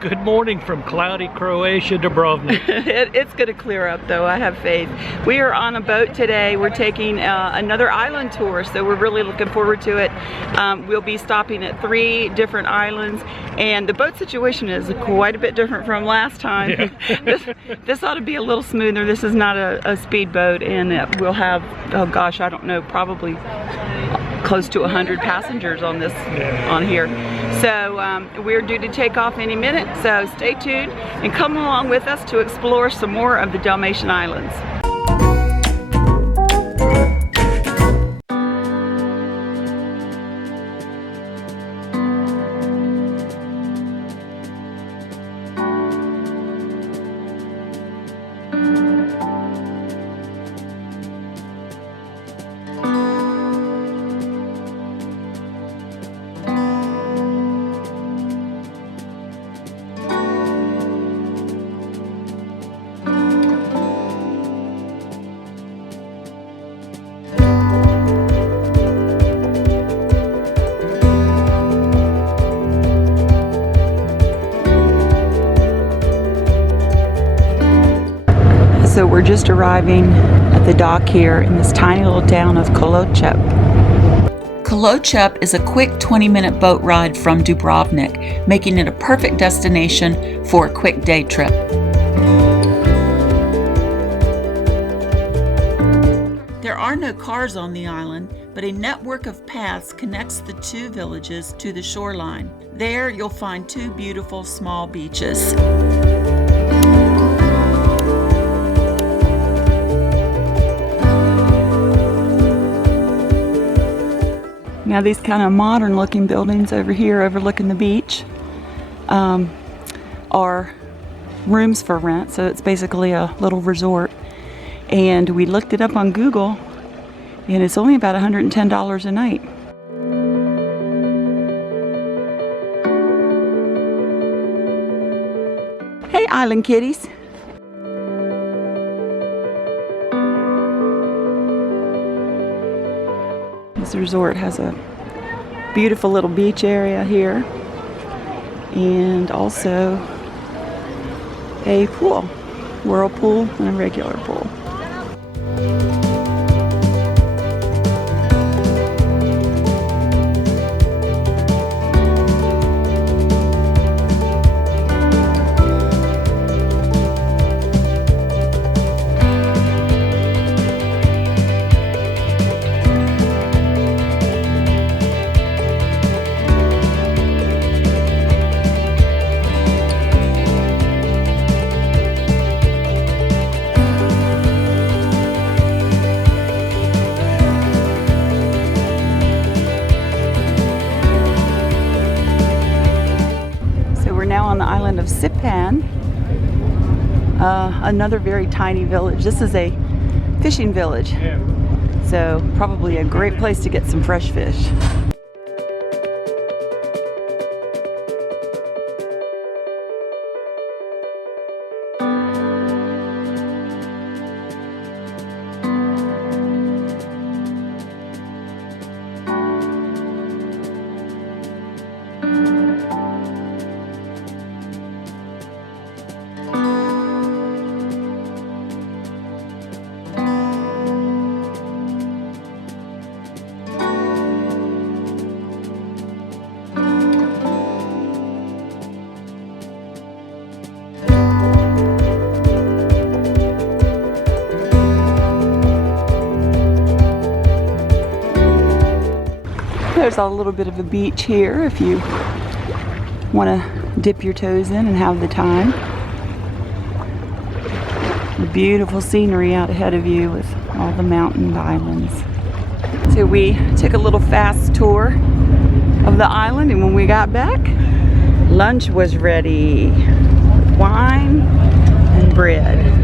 Good morning from cloudy Croatia, Dubrovnik. It's going to clear up though, I have faith. We are on a boat today. We're taking another island tour, so we're really looking forward to it. We'll be stopping at 3 different islands, and the boat situation is quite a bit different from last time. Yeah. this ought to be a little smoother. This is not a speedboat, and we'll have, oh gosh, I don't know, probably close to 100 passengers on this, on here. So we're due to take off any minute, so stay tuned and come along with us to explore some more of the Dalmatian Islands. So we're just arriving at the dock here in this tiny little town of Kolocep. Kolocep is a quick 20-minute boat ride from Dubrovnik, making it a perfect destination for a quick day trip. There are no cars on the island, but a network of paths connects the 2 villages to the shoreline. There you'll find 2 beautiful small beaches. Now these kind of modern looking buildings over here overlooking the beach are rooms for rent, so it's basically a little resort. And we looked it up on Google and it's only about $110 a night. Hey island kitties. This resort has a beautiful little beach area here and also a pool, whirlpool and a regular pool. On the island of Sipan, another very tiny village. This is a fishing village, so probably a great place to get some fresh fish. There's a little bit of a beach here if you want to dip your toes in and have the time. The beautiful scenery out ahead of you with all the mountain islands. So we took a little fast tour of the island, and when we got back, lunch was ready. Wine and bread.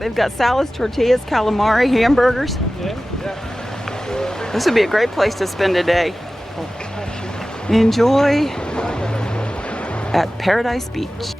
They've got salads, tortillas, calamari, hamburgers. This would be a great place to spend a day. Enjoy at Paradise Beach.